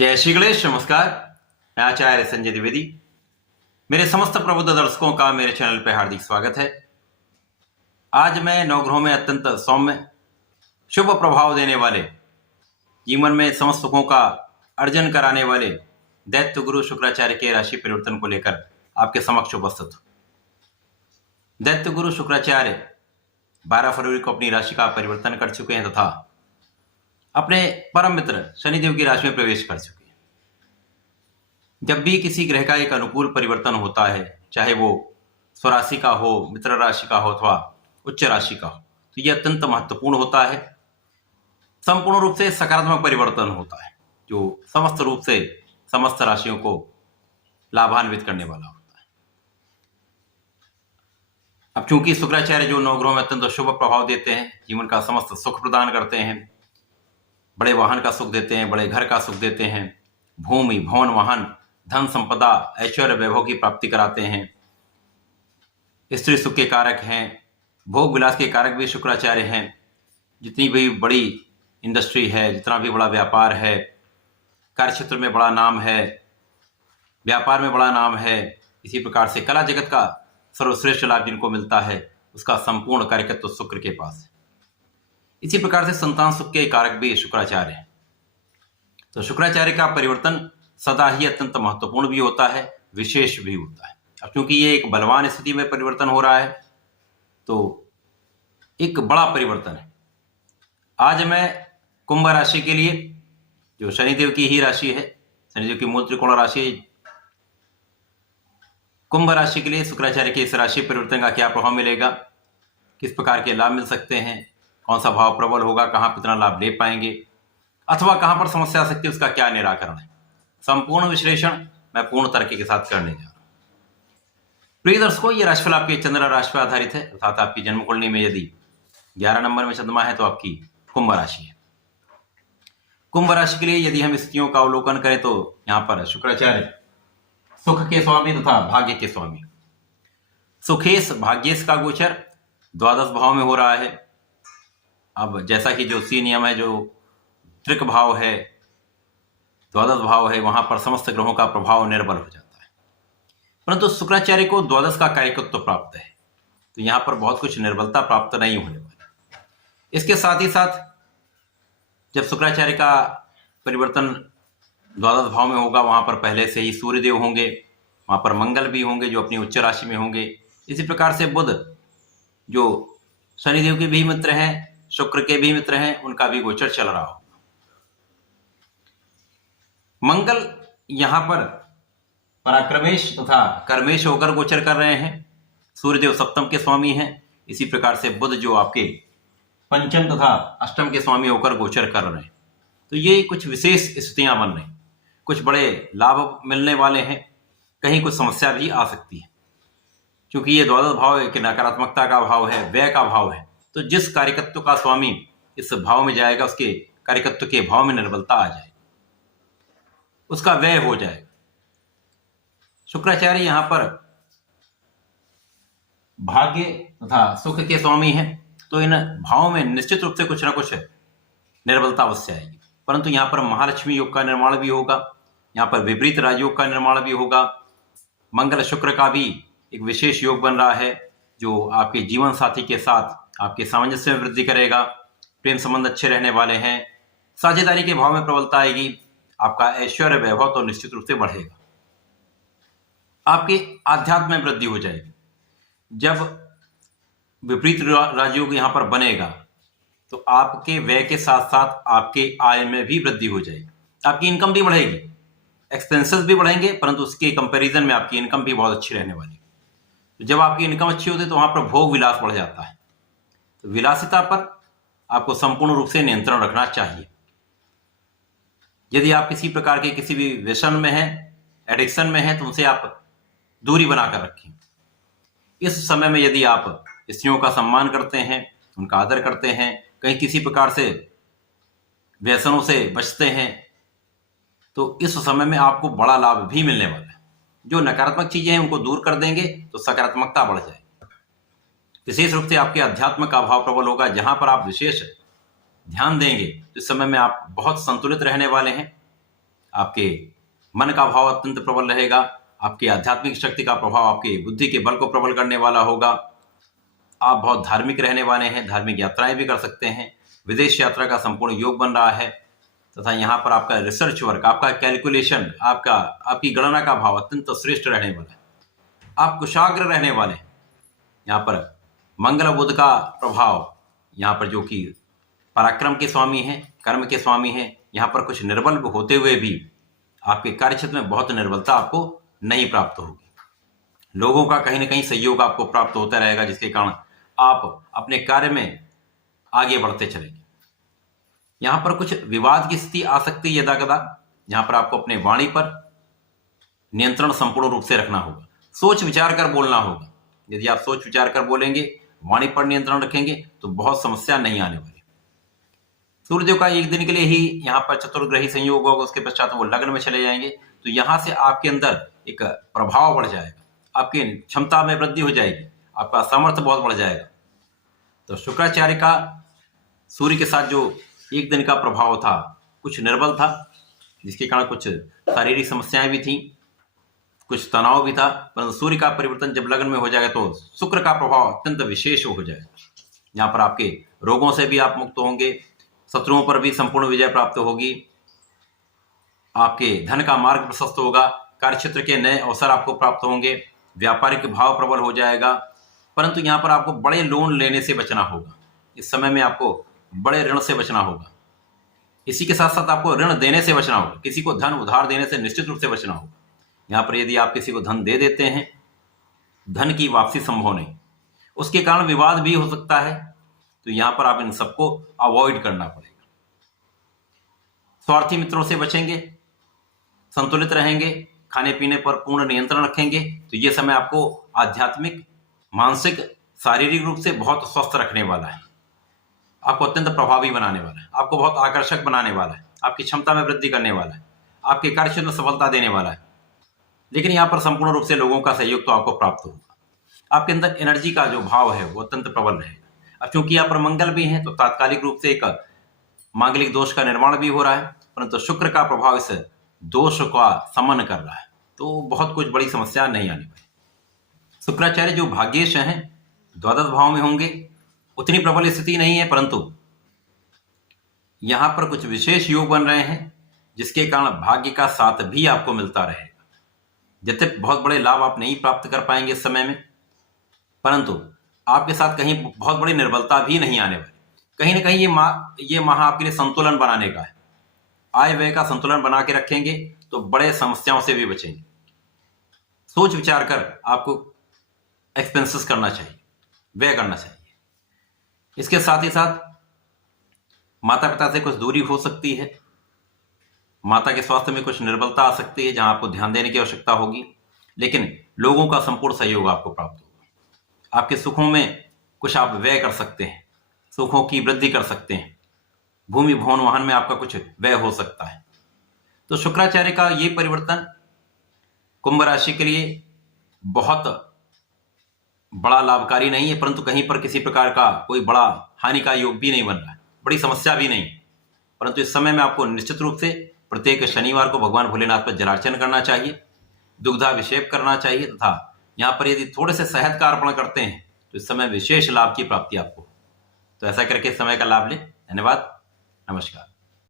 जय श्री गणेश। नमस्कार, मैं आचार्य संजय द्विवेदी। मेरे समस्त प्रबुद्ध दर्शकों का मेरे चैनल पर हार्दिक स्वागत है। आज मैं नवग्रहों में अत्यंत सौम्य शुभ प्रभाव देने वाले, जीवन में समस्त सुखों का अर्जन कराने वाले दैत्य गुरु शुक्राचार्य के राशि परिवर्तन को लेकर आपके समक्ष उपस्थित हूं। दैत्य गुरु शुक्राचार्य 12 फरवरी को अपनी राशि का परिवर्तन कर चुके हैं तथा अपने परम मित्र शनिदेव की राशि में प्रवेश कर चुके हैं। जब भी किसी ग्रह का एक अनुकूल परिवर्तन होता है, चाहे वो स्वराशि का हो, मित्र राशि का हो अथवा उच्च राशि का हो, तो यह अत्यंत महत्वपूर्ण होता है। संपूर्ण रूप से सकारात्मक परिवर्तन होता है जो समस्त रूप से समस्त राशियों को लाभान्वित करने वाला होता है। अब चूंकि शुक्राचार्य जो नवग्रहों में अत्यंत शुभ प्रभाव देते हैं, जीवन का समस्त सुख प्रदान करते हैं, बड़े वाहन का सुख देते हैं, बड़े घर का सुख देते हैं, भूमि भवन वाहन धन संपदा ऐश्वर्य वैभव की प्राप्ति कराते हैं, स्त्री सुख के कारक हैं, भोग विलास के कारक भी शुक्राचार्य हैं। जितनी भी बड़ी इंडस्ट्री है, जितना भी बड़ा व्यापार है, कार्य क्षेत्र में बड़ा नाम है, व्यापार में बड़ा नाम है, इसी प्रकार से कला जगत का सर्वश्रेष्ठ लाभ जिनको मिलता है, उसका संपूर्ण कार्यकत्व शुक्र के पास है। इसी प्रकार से संतान सुख के कारक भी शुक्राचार्य है। तो शुक्राचार्य का परिवर्तन सदा ही अत्यंत महत्वपूर्ण भी होता है, विशेष भी होता है। अब क्योंकि ये एक बलवान स्थिति में परिवर्तन हो रहा है, तो एक बड़ा परिवर्तन है। आज मैं कुंभ राशि के लिए, जो शनिदेव की ही राशि है, शनिदेव की मूल त्रिकोण राशि, कुंभ राशि के लिए शुक्राचार्य के इस राशि परिवर्तन का क्या प्रभाव मिलेगा, किस प्रकार के लाभ मिल सकते हैं, कौन सा भाव प्रबल होगा, कहां पर इतना लाभ ले पाएंगे अथवा कहां पर समस्या आ सकती है, उसका क्या निराकरण है, संपूर्ण विश्लेषण मैं पूर्ण तर्क के साथ करने जा रहा हूं। प्रिय दर्शकों, ये राशिफल आपके चंद्र राशि पर आधारित है, अर्थात आपकी जन्म कुंडली में यदि 11 नंबर में चंद्रमा है तो आपकी कुंभ राशि है। कुंभ राशि के लिए यदि हम स्थितियों का अवलोकन करें तो यहां पर शुक्राचार्य सुख के स्वामी तथा भाग्य के स्वामी, सुखेश भाग्येश का गोचर द्वादश भाव में हो रहा है। अब जैसा कि जो सी नियम है, जो त्रिक भाव है, द्वादश भाव है, वहां पर समस्त ग्रहों का प्रभाव निर्बल हो जाता है, परंतु शुक्राचार्य को द्वादश का कार्यकत्व प्राप्त है, तो यहां पर बहुत कुछ निर्बलता प्राप्त नहीं होने वाली। इसके साथ ही साथ जब शुक्राचार्य का परिवर्तन द्वादश भाव में होगा, वहां पर पहले से ही सूर्यदेव होंगे, वहां पर मंगल भी होंगे जो अपनी उच्च राशि में होंगे। इसी प्रकार से बुध जो शनिदेव के भी मित्र हैं, शुक्र के भी मित्र हैं, उनका भी गोचर चल रहा हो। मंगल यहां पर पराक्रमेश तथा कर्मेश होकर गोचर कर रहे हैं, सूर्यदेव सप्तम के स्वामी हैं। इसी प्रकार से बुध जो आपके पंचम तथा अष्टम के स्वामी होकर गोचर कर रहे हैं, तो ये कुछ विशेष स्थितियां बन रही, कुछ बड़े लाभ मिलने वाले हैं, कहीं कुछ समस्या भी आ सकती है, क्योंकि ये द्वादश भाव एक नकारात्मकता का भाव है, व्यय का भाव है। तो जिस कार्यकत्व का स्वामी इस भाव में जाएगा, उसके कार्यकत्व के भाव में निर्बलता आ जाए, उसका व्यय हो जाएगा। शुक्राचार्य यहां पर भाग्य तथा सुख के स्वामी हैं, तो इन भावों में निश्चित रूप से कुछ ना कुछ निर्बलता अवश्य आएगी, परंतु यहां पर महालक्ष्मी योग का निर्माण भी होगा, यहां पर विपरीत राजयोग का निर्माण भी होगा। मंगल शुक्र का भी एक विशेष योग बन रहा है जो आपके जीवन साथी के साथ आपके सामंजस्य में वृद्धि करेगा, प्रेम संबंध अच्छे रहने वाले हैं, साझेदारी के भाव में प्रबलता आएगी, आपका ऐश्वर्य वैभव तो निश्चित रूप से बढ़ेगा, आपके आध्यात्म में वृद्धि हो जाएगी। जब विपरीत राजयोग यहां पर बनेगा तो आपके व्यय के साथ साथ आपके आय में भी वृद्धि हो जाएगी, आपकी इनकम भी बढ़ेगी, एक्सपेंसेस भी बढ़ेंगे, परंतु उसके कंपैरिजन में आपकी इनकम भी बहुत अच्छी रहने वाली है। तो जब आपकी इनकम अच्छी होती है तो वहां पर भोग विलास बढ़ जाता है, तो विलासिता पर आपको संपूर्ण रूप से नियंत्रण रखना चाहिए। यदि आप किसी प्रकार के किसी भी व्यसन में हैं, एडिक्शन में हैं, तो उनसे आप दूरी बनाकर रखें। इस समय में यदि आप स्त्रियों का सम्मान करते हैं, उनका आदर करते हैं, कहीं किसी प्रकार से व्यसनों से बचते हैं, तो इस समय में आपको बड़ा लाभ भी मिलने वाला है। जो नकारात्मक चीजें हैं उनको दूर कर देंगे तो सकारात्मकता बढ़ जाएगी। विशेष रूप से आपके अध्यात्म का भाव प्रबल होगा, जहां पर आप विशेष ध्यान देंगे तो इस समय में आप बहुत संतुलित रहने वाले हैं। आपके मन का भाव अत्यंत प्रबल रहेगा, आपकी आध्यात्मिक शक्ति का प्रभाव आपके बुद्धि के बल को प्रबल करने वाला होगा। आप बहुत धार्मिक रहने वाले हैं, धार्मिक यात्राएं भी कर सकते हैं, विदेश यात्रा का संपूर्ण योग बन रहा है तथा यहाँ पर आपका रिसर्च वर्क, आपका कैलकुलेशन, आपकी गणना का भाव अत्यंत श्रेष्ठ रहने वाला है। आप कुशाग्र रहने वाले हैं। यहाँ पर मंगल बुध का प्रभाव, यहाँ पर जो कि पराक्रम के स्वामी हैं, कर्म के स्वामी हैं, यहाँ पर कुछ निर्बल होते हुए भी आपके कार्य क्षेत्र में बहुत निर्बलता आपको नहीं प्राप्त होगी। लोगों का कहीं ना कहीं सहयोग आपको प्राप्त होता रहेगा, जिसके कारण आप अपने कार्य में आगे बढ़ते चलेंगे। यहाँ पर कुछ विवाद की स्थिति आ सकती है यदा कदा। यहाँ पर आपको अपने वाणी पर नियंत्रण संपूर्ण रूप से रखना होगा, सोच विचार कर बोलना होगा। यदि आप सोच विचार कर बोलेंगे, वाणी पर नियंत्रण रखेंगे तो बहुत समस्या नहीं आने वाली। सूर्यदेव का एक दिन के लिए ही यहाँ पर चतुर्ग्रही संयोग होगा, उसके पश्चात वो लग्न में चले जाएंगे, तो यहाँ से आपके अंदर एक प्रभाव बढ़ जाएगा, आपकी क्षमता में वृद्धि हो जाएगी, आपका सामर्थ्य बहुत बढ़ जाएगा। तो शुक्राचार्य का सूर्य के साथ जो एक दिन का प्रभाव था कुछ निर्बल था, जिसके कारण कुछ शारीरिक समस्याएं भी थी, कुछ तनाव भी था, परंतु सूर्य का परिवर्तन जब लग्न में हो जाएगा तो शुक्र का प्रभाव अत्यंत विशेष हो जाएगा। यहाँ पर आपके रोगों से भी आप मुक्त होंगे, शत्रुओं पर भी संपूर्ण विजय प्राप्त होगी, आपके धन का मार्ग प्रशस्त होगा, कार्यक्षेत्र के नए अवसर आपको प्राप्त होंगे, व्यापारिक भाव प्रबल हो जाएगा। परंतु यहाँ पर आपको बड़े लोन लेने से बचना होगा। इस समय में आपको बड़े ऋण से बचना होगा। इसी के साथ साथ आपको ऋण देने से बचना होगा, किसी को धन उधार देने से निश्चित रूप से बचना होगा। यहाँ पर यदि आप किसी को धन दे देते हैं, धन की वापसी संभव नहीं, उसके कारण विवाद भी हो सकता है, तो यहाँ पर आप इन सबको अवॉइड करना पड़ेगा। स्वार्थी मित्रों से बचेंगे, संतुलित रहेंगे, खाने पीने पर पूर्ण नियंत्रण रखेंगे, तो ये समय आपको आध्यात्मिक, मानसिक, शारीरिक रूप से बहुत स्वस्थ रखने वाला है, आपको अत्यंत प्रभावी बनाने वाला है, आपको बहुत आकर्षक बनाने वाला है, आपकी क्षमता में वृद्धि करने वाला है, आपके कार्यक्षेत्र में सफलता देने वाला है। लेकिन यहाँ पर संपूर्ण रूप से लोगों का सहयोग तो आपको प्राप्त होगा। आपके अंदर एनर्जी का जो भाव है वो अत्यंत प्रबल रहेगा। अब चूंकि यहाँ पर मंगल भी है तो तात्कालिक रूप से एक मांगलिक दोष का निर्माण भी हो रहा है, परंतु शुक्र का प्रभाव इस दोष का समन कर रहा है, तो बहुत कुछ बड़ी समस्या नहीं आने वाली। शुक्राचार्य जो भाग्येश हैं, द्वादश भाव में होंगे, उतनी प्रबल स्थिति नहीं है, परंतु यहाँ पर कुछ विशेष योग बन रहे हैं, जिसके कारण भाग्य का साथ भी आपको मिलता रहेगा। जब बहुत बड़े लाभ आप नहीं प्राप्त कर पाएंगे इस समय में, परंतु आपके साथ कहीं बहुत बड़ी निर्बलता भी नहीं आने वाली। कहीं ना कहीं ये माह आपके लिए संतुलन बनाने का है। आय व्यय का संतुलन बना के रखेंगे तो बड़े समस्याओं से भी बचेंगे। सोच विचार कर आपको एक्सपेंसेस करना चाहिए, व्यय करना चाहिए। इसके साथ ही साथ माता पिता से कुछ दूरी हो सकती है, माता के स्वास्थ्य में कुछ निर्बलता आ सकती है, जहां आपको ध्यान देने की आवश्यकता होगी, लेकिन लोगों का संपूर्ण सहयोग आपको प्राप्त होगा। आपके सुखों में कुछ आप व्यय कर सकते हैं, सुखों की वृद्धि कर सकते हैं, भूमि भवन वाहन में आपका कुछ व्यय हो सकता है। तो शुक्राचार्य का ये परिवर्तन कुंभ राशि के लिए बहुत बड़ा लाभकारी नहीं है, परंतु कहीं पर किसी प्रकार का कोई बड़ा हानि का योग भी नहीं बन रहा है, बड़ी समस्या भी नहीं। परंतु इस समय में आपको निश्चित रूप से प्रत्येक शनिवार को भगवान भोलेनाथ पर जलार्चन करना चाहिए, दुग्धाभिषेक करना चाहिए, तथा यहाँ पर यदि थोड़े से शहद का अर्पण करते हैं तो इस समय विशेष लाभ की प्राप्ति आपको। तो ऐसा करके समय का लाभ लें। धन्यवाद, नमस्कार।